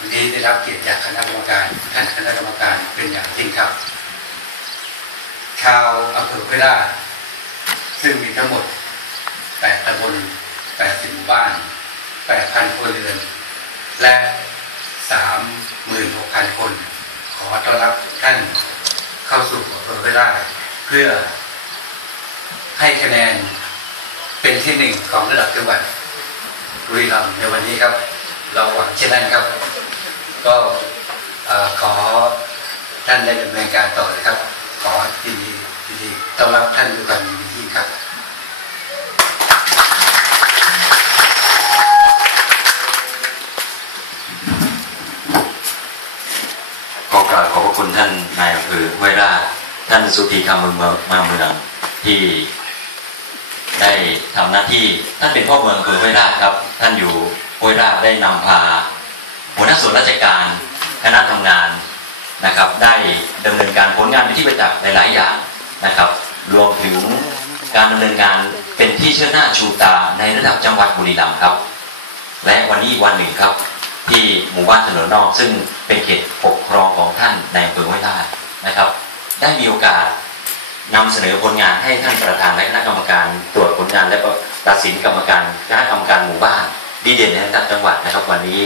วันนี้ได้รับเกียรติจากคณะกรรมการ ท่านคณะกรรมการเป็นอย่างยิ่งครับ ชาวอำเภอเวลาซึ่งมีทั้งหมด 8ตำบล80หมู่บ้าน 8,000ครัวเรือน และ 36,000 คน ขอต้อนรับท่านเข้าสู่อำเภอเวลาเพื่อให้คะแนนเป็นที่หนึ่งของระดับจังหวัดบุรีรัมย์ในวันนี้ครับ เราหวังเช่นนั้นครับ ก็ขอท่านได้ดำเนินการต่อเลยครับ ขอยินดียินดีต้อนรับท่านด้วยความยินดีครับขอกราบขอบพระคุณท่านนายอำเภอห้วยราชท่านสุธีคำเมืองมาเมืองที่ได้ทำหน้าที่ท่านเป็นพ่อเมืองอำเภอห้วยราชครับ ท่านอยู่ห้วยราชได้นำพา หัวหน้าส่วนราชการคณะทำงานนะครับได้ดำเนินการผลงานเป็นที่ประจักษ์ในหลายอย่างนะครับ รวมถึงการดำเนินงานเป็นที่เชื่อหน้าชูตาในระดับจังหวัดบุรีรัมย์ครับ และวันนี้วันหนึ่งครับ ที่หมู่บ้านถนนนอก ซึ่งเป็นเขตปกครองของท่านในอำเภอห้วยราชนะครับ ได้มีโอกาสนำเสนอผลงานให้ท่านประธานและคณะกรรมการตรวจผลงานและตัดสินกรรมการคณะกรรมการหมู่บ้านดีเด่นในระดับจังหวัดนะครับ วันนี้